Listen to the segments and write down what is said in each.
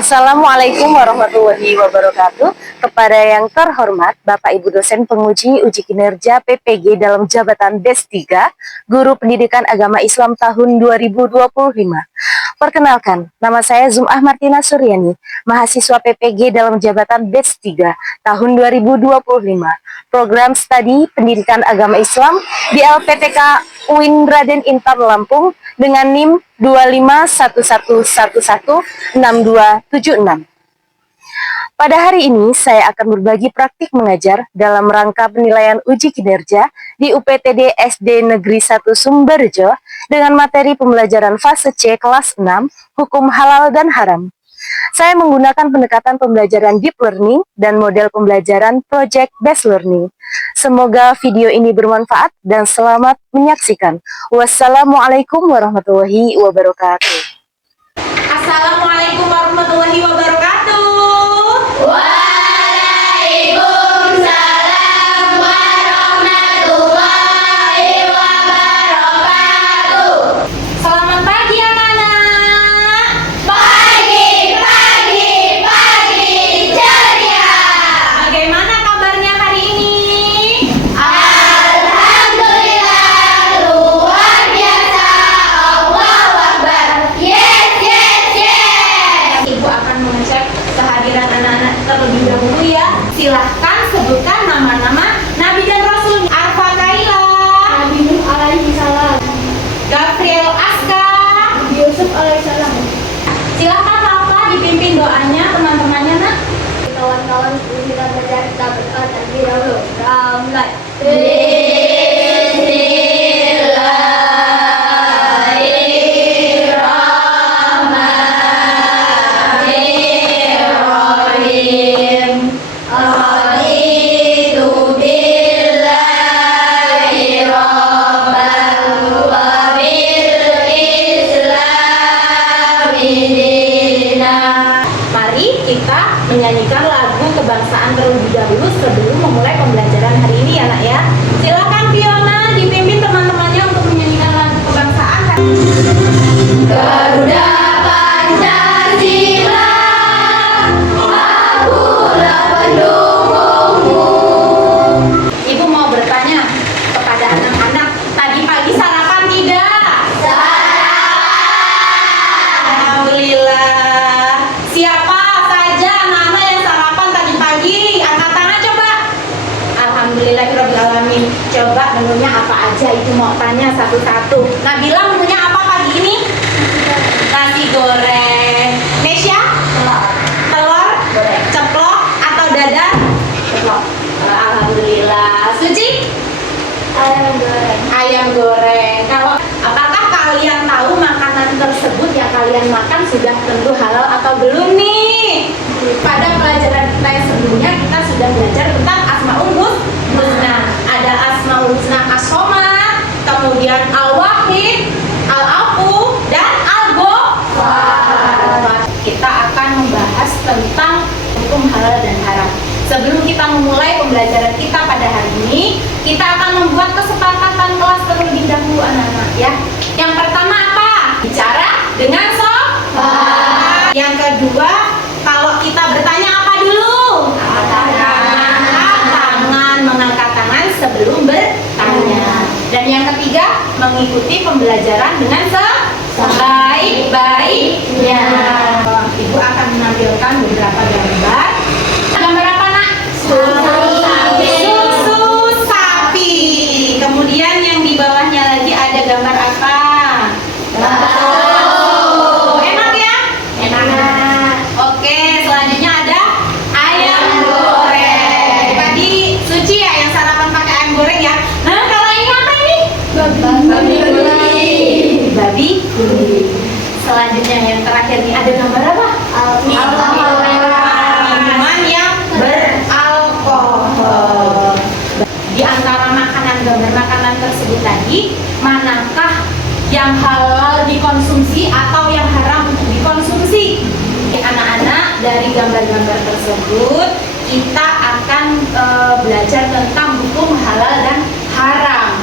Assalamualaikum warahmatullahi wabarakatuh. Kepada yang terhormat Bapak Ibu dosen penguji uji kinerja PPG dalam jabatan DES 3, Guru Pendidikan Agama Islam tahun 2025. Perkenalkan, nama saya Zum'ah Martina Suryani, mahasiswa PPG dalam jabatan DES 3 tahun 2025. Program Studi Pendidikan Agama Islam di LPTK UIN Raden Intan Lampung dengan NIM 2511116276. Pada hari ini, saya akan berbagi praktik mengajar dalam rangka penilaian uji kinerja di UPTD SD Negeri 1 Sumberjo dengan materi pembelajaran fase C kelas 6, Hukum Halal dan Haram. Saya menggunakan pendekatan pembelajaran deep learning dan model pembelajaran project based learning. Semoga video ini bermanfaat dan selamat menyaksikan. Wassalamualaikum warahmatullahi wabarakatuh. Assalamualaikum warahmatullahi wabarakatuh. Waalaikumsalam warahmatullahi wabarakatuh. Selamat pagi anak-anak. Pagi ceria. Bagaimana kabarnya hari ini? Alhamdulillah luar biasa. Allahu Akbar. Yes. Ibu akan mengecek kehadiran anak-anak terlebih dahulu ya. Silahkan sebutkan nama-nama Nabi dan Rasul. Arfa Kaila, Nabi Nuh alaihi salam, Gabriel Aska, Nabi Yusuf alaihi salam. Silahkan Rafa dipimpin doanya teman-temannya nak. Kawan-kawan kita belajar kita berdoa terlebih dahulu. Kita mulai. Bismillahirrahmanirrahim. Raditu billahi rabban wa bil islami dinan. Mari kita menyanyikan lagu kebangsaan terlebih dahulu sebelum memulai pembelajaran hari ini ya nak ya. Silakan Fiona dipimpin teman-temannya untuk menyanyikan lagu kebangsaan. Garuda Pancasila, akulah pendukungmu. Ibu mau bertanya kepada anak-anak, tadi pagi sarapan tidak? Alhamdulillah. Siapa saja anak-anak yang sarapan tadi pagi? Angkat tangan coba. Alhamdulillahirrahmanirrahim. Coba menunya apa aja itu mau tanya satu-satu. Nabila menunya apa pagi ini? Nasi goreng. Nesya? Telur? Ceplok atau dadar? Ceplok. Alhamdulillah. Suci? Ayam goreng. Kalau apakah kalian tahu makanan tersebut yang kalian makan sudah tentu halal atau belum nih? Pada pelajaran kita yang sebelumnya kita sudah belajar tentang Asmaul Husna. Ada Asmaul Husna As-Somad, kemudian Al-Wahid, Al-Afu, dan Al-Ghafar. Kita akan membahas tentang hukum halal dan haram. Sebelum kita memulai pembelajaran kita pada hari ini, kita akan membuat kesepakatan kelas terlebih dahulu anak-anak ya. Yang pertama apa? Bicara dengan sopan. Yang kedua, kalau kita bertanya apa dulu? Angkat tangan, mengangkat tangan sebelum bertanya. Dan yang ketiga, mengikuti pembelajaran dengan sebaik-baiknya. Ibu akan menampilkan beberapa gambar. Gambar apa nak? Susu sapi. Kemudian yang di bawahnya lagi ada gambar apa? Enak ya? Enak. Oke, selanjutnya ada ayam goreng. Tadi Suci ya yang sarapan pakai ayam goreng ya. Nah, kalau ini apa ini? Babi guling. Selanjutnya yang terakhir nih ada gambar apa? Minuman yang beralkohol. Di antara gambar makanan tersebut tadi, manakah yang halal dikonsumsi atau yang haram untuk dikonsumsi? Anak-anak, dari gambar-gambar tersebut kita akan belajar tentang hukum halal dan haram.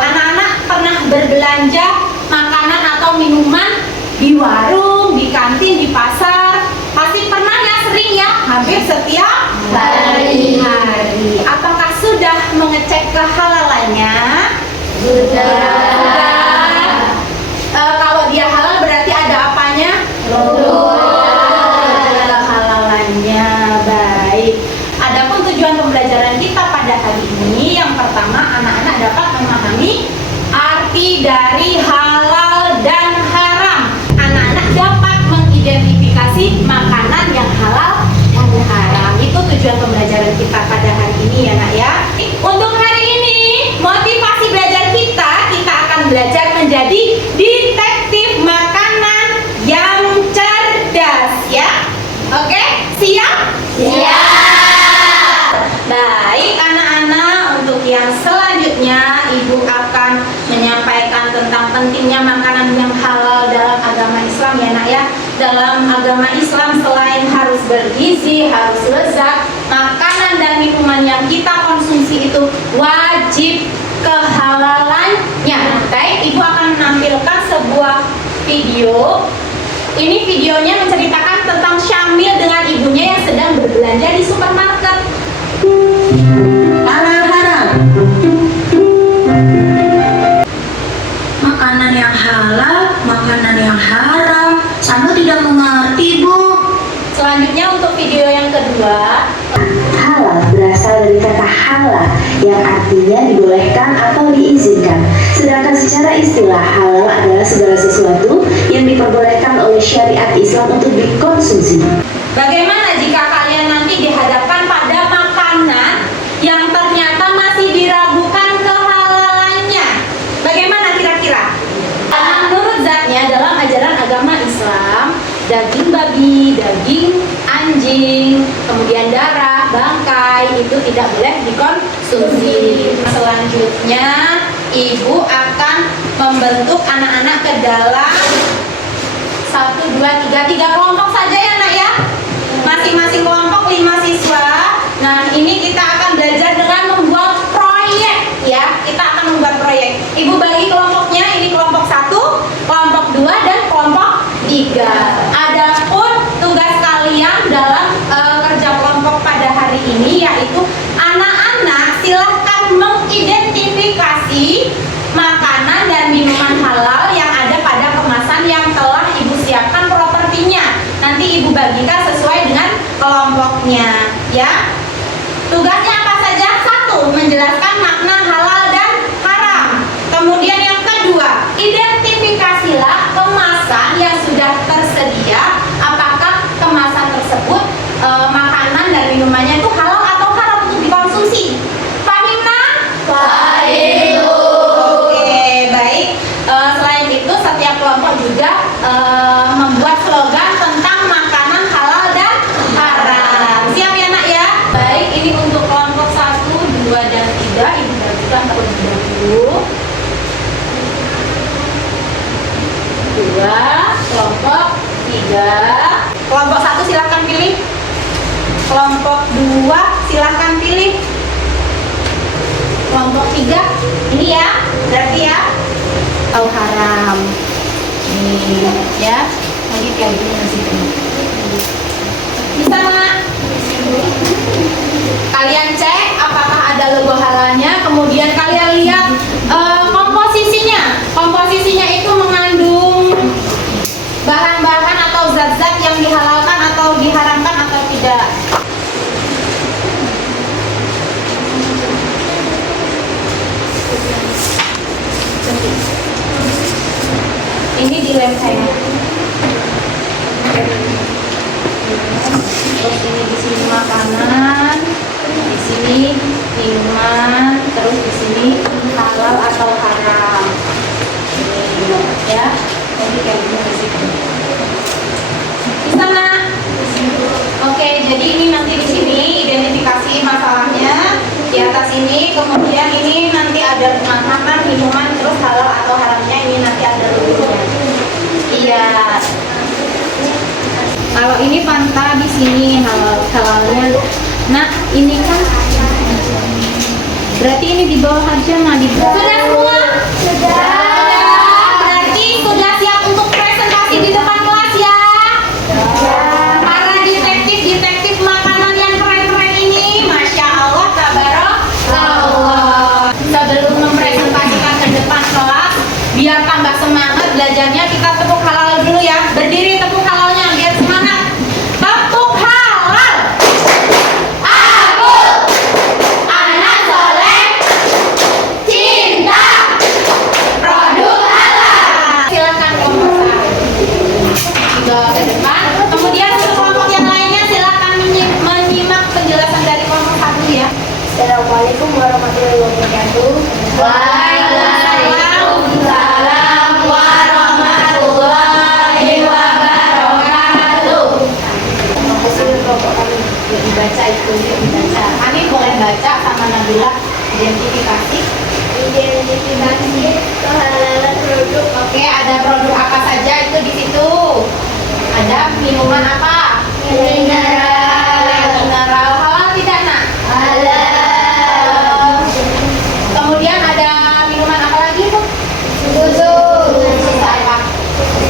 Anak-anak pernah berbelanja makanan atau minuman di warung, di kantin, di pasar. hampir setiap Hari. Apakah sudah mengecek kehalalannya? Sudah. Kalau dia halal berarti ada apanya? Ada kehalalannya. Baik. Adapun tujuan pembelajaran kita pada hari ini, yang pertama anak-anak dapat memahami arti dari halal dan haram. Anak-anak dapat mengidentifikasi makanan yang halal dan haram. Itu tujuan pembelajaran kita pada hari ini ya nak ya. Untuk hari ini motivasi belajar kita akan belajar menjadi detektif makanan yang cerdas ya. Oke, siap? Baik anak-anak, untuk yang selanjutnya Ibu akan menyampaikan tentang pentingnya makanan yang halal dalam agama Islam ya nak ya. Dalam agama Islam selain harus bergizi, harus lezat, makanan dan minuman yang kita konsumsi itu wajib kehalalannya. Baik, Ibu akan menampilkan sebuah video. Ini videonya menceritakan tentang Syamil dengan ibunya yang sedang berbelanja di supermarket. Halal haram. Makanan yang halal, makanan yang haram. Sama tidak mengerti, Bu. Selanjutnya untuk video yang kedua. Halal berasal dari kata halal yang artinya dibolehkan atau diizinkan. Sedangkan secara istilah halal adalah segala sesuatu yang diperbolehkan oleh syariat Islam untuk dikonsumsi. Bagaimana jika kalian nanti dihadapkan pada makanan yang ternyata masih diragukan kehalalannya? Bagaimana kira-kira? Karena menurut zatnya dalam ajaran agama Islam, daging babi, daging anjing, kemudian darah, bangkai itu tidak boleh dikonsumsi. Selanjutnya, Ibu akan membentuk anak-anak ke dalam 1, 2, 3 kelompok saja ya nak ya. Masing-masing kelompok 5 siswa. Nah ini kita akan belajar dengan membuat proyek ya. Kita akan membuat proyek. Ibu bagi kelompoknya, ini kelompok 1, kelompok 2, dan kelompok 3. Adapun tugas kalian dalam kerja kelompok pada hari ini yaitu anak-anak silahkan mengidentifikasi makanan dan minuman halal yang ada pada kemasan yang telah Ibu siapkan propertinya. Nanti Ibu bagikan sesuai dengan kelompoknya ya. Tugasnya apa saja? 1, menjelaskan makna halal dan haram. Kemudian yang kedua, identifikasilah kemasan yang sudah tersedia. Apakah kemasan tersebut makanan dan minumannya itu halal atau haram untuk dikonsumsi? Paham nak? Oke, baik. Selain itu setiap kelompok juga membuat slogan tentang makanan halal dan haram. Siap ya nak ya? Baik, ini untuk kelompok 1, 2, dan 3 Ibu bagikan terlebih dahulu. 2, kelompok 3. Kelompok 1 silahkan pilih. Kelompok 2 silahkan pilih. Kelompok 3 ini ya, berarti ya atau haram. Nih ya, lagi kayak gini masih bisa nggak? Kalian cek apakah ada logo halalnya, kemudian kalian lihat komposisinya. Komposisinya itu mengandung bahan-bahan atau zat-zat yang dihalalkan atau diharamkan atau tidak. Ini dilem saya. Terus ini di sini makanan, di sini minuman, terus di sini halal atau haram. Ini ya, jadi kayak gini di sini. Bisa nggak? Oke, jadi ini nanti di sini identifikasi masalahnya di atas ini, kemudian ini nanti ada makanan, minuman, terus halal atau haramnya ini nanti ada logonya. Iya. Kalau ini Fanta di sini halalnya. Nah, ini kan berarti ini di bawah aja nah di bawah. Sudah semua? Sudah. Berarti sudah siap untuk presentasi di depan kelas ya? Para detektif makan warahmatullahi wabarakatuh. Waalaikumsalam warahmatullahi wabarakatuh. Hasil kelompok kami yuk dibaca itu, yuk dibaca. Kami boleh baca sama Nabila identifikasi. Identifikasi kehalalan produk. Oke, ada produk apa saja itu di situ? Ada minuman apa? Mineral. Mineral halal tidak nak? Halal. Kemudian ada minuman apa lagi bu? Susu. Apa?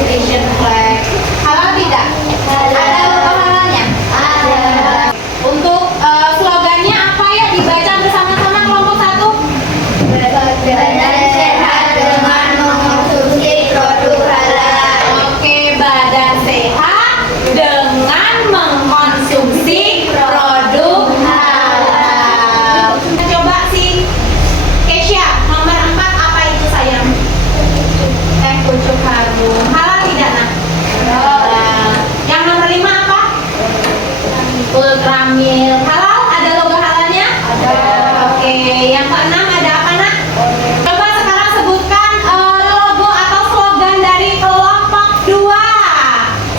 Station flag. Halal tidak? Ada logo halalnya? Ada. Untuk slogannya apa ya? Dibaca bersama-sama kelompok 1. Badan sehat dengan mengonsumsi produk halal. Oke, badan sehat dengan mengkonsumsi produk halal. Kita coba si Kesha, nomor 4 apa itu sayang? Teh pucuk harum. Halal tidak nak? Halal. Yang nomor 5 apa? Ultramil. Halal? Ada logo halalnya? Ada. Oke, yang ke-6 ada apa nak? Coba sekarang sebutkan logo atau slogan dari kelompok 2.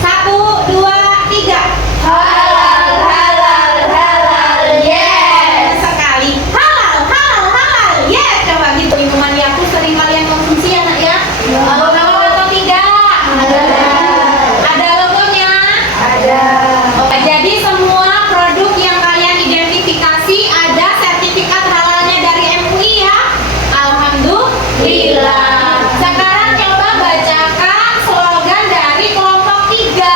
1, 2, 3. Halal, halal, halal, yes. Sekali. Halal, halal, halal. Yes. Coba gitu minuman yang sering kalian konsumsi ya nak ya. Halal atau tidak? Ada logonya? Ada. Oke, jadi semua produk yang kalian identifikasi ada sertifikat halalnya dari MUI ya. Alhamdulillah. Sekarang coba bacakan slogan dari kelompok 3.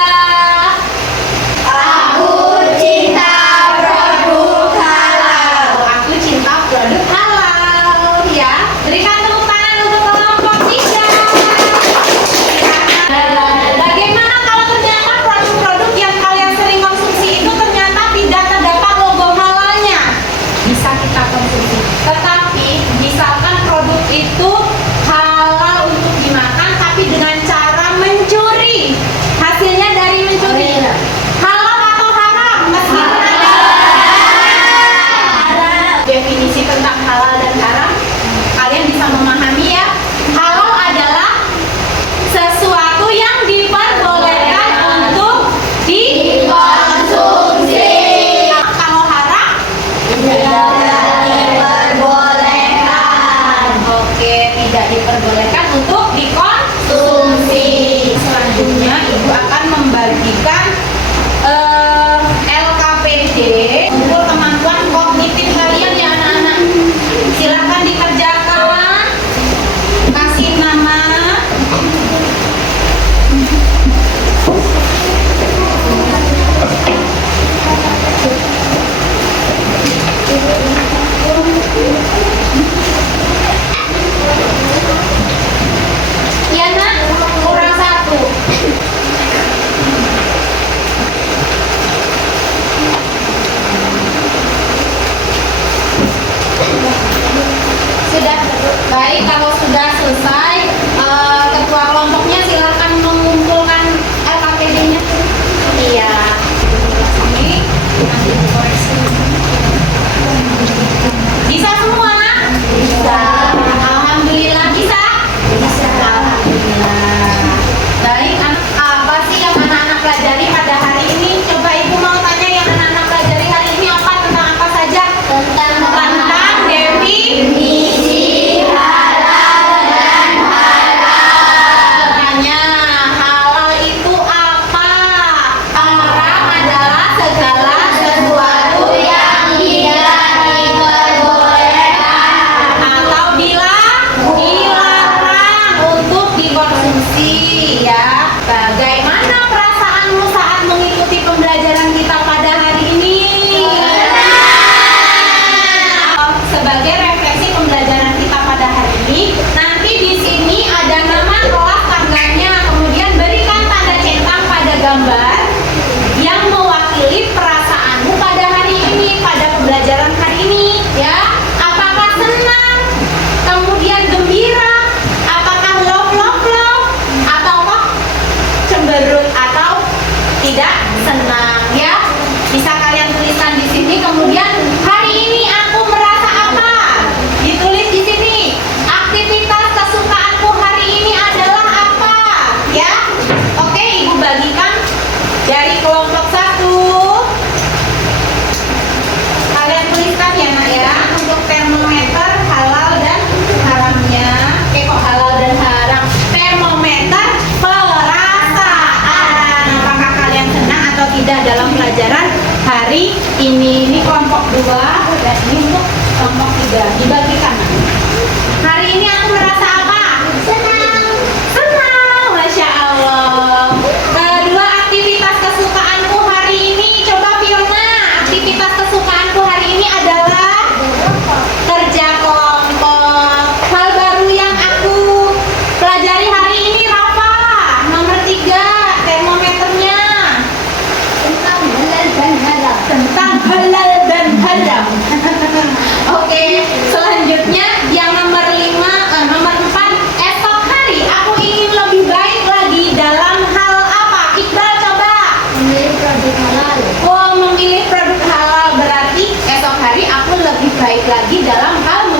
Aku cinta produk halal. Aku cinta produk halal ya. Berikan tepuk tangan untuk kelompok 3. Bagaimana kalau ternyata produk-produk yang kalian sering konsumsi itu ternyata tidak terdapat logo halalnya? Bisa kita konsumsi. Tetapi misalkan produk itu halal untuk dimakan tapi dengan cara mencuri. Hasilnya dari mencuri. Halal atau haram? Meskipun ada definisi tentang halal dan haram, kalian bisa memahami ya. Halal adalah sesuatu yang diperbolehkan untuk dikonsumsi. Kalau haram, Diperbolehkan. oke, tidak diperbolehkan untuk dikonsumsi. Selanjutnya ibu akan membagikan LKPD untuk kemampuan kognitif kalian ya anak-anak. Silakan dikerjakan. Kasih nama. Iya nak, kurang 1. Sudah baik, kalau sudah selesai ketua kelompoknya silakan mengumpulkan LKPD-nya. Iya. Ini nanti dikoreksi. Bisa semua? Bisa. Alhamdulillah bisa. Bisa. Alhamdulillah. Baik, apa sih yang anak-anak pelajari pada hari ini? Coba ibu mau tanya yang anak-anak pelajari hari ini apa, tentang apa saja? Tentang Misi halal dan haram. Tanya, halal itu apa? Haram adalah segala Sesuatu yang tidak diperbolehkan. atau dilarang untuk dikonsumsi ya. Bagaimana perasaanmu saat mengikuti pembelajaran kita pada hari ini? Sebagai refleksi pembelajaran kita pada hari ini, nanti di sini ada nama kelas tangganya, kemudian berikan tanda centang pada gambar yang mewakili perasaanmu pada hari ini, pada pembelajaran hari ini ya. Apakah senang, kemudian gembira, apakah love, atau cemberut atau tidak senang ya. Bisa kalian tuliskan di sini. Kemudian hari ini aku merasa apa?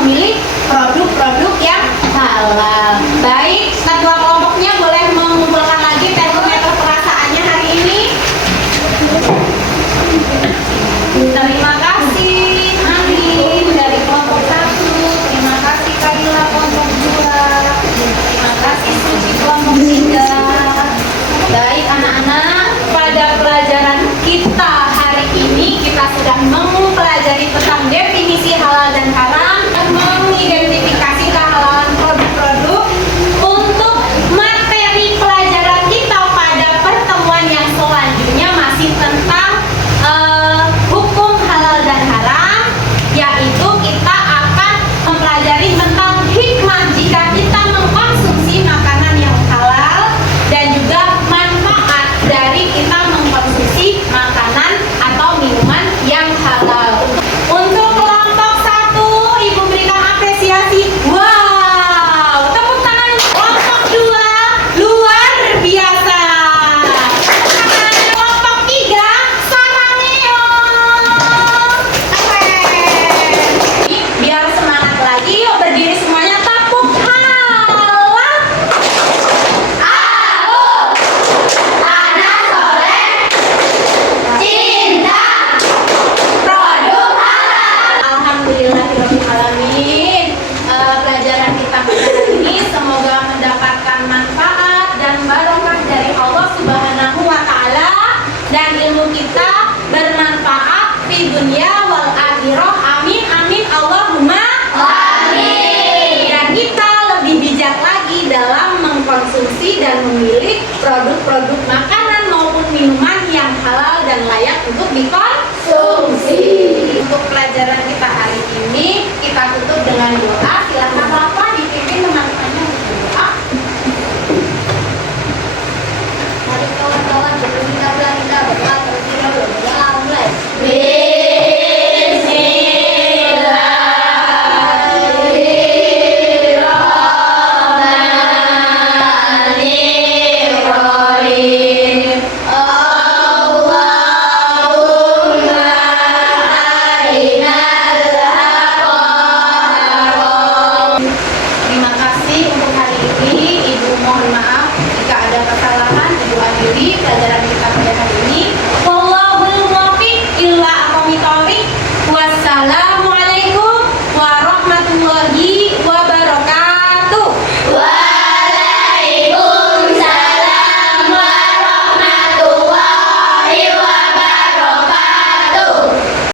memilih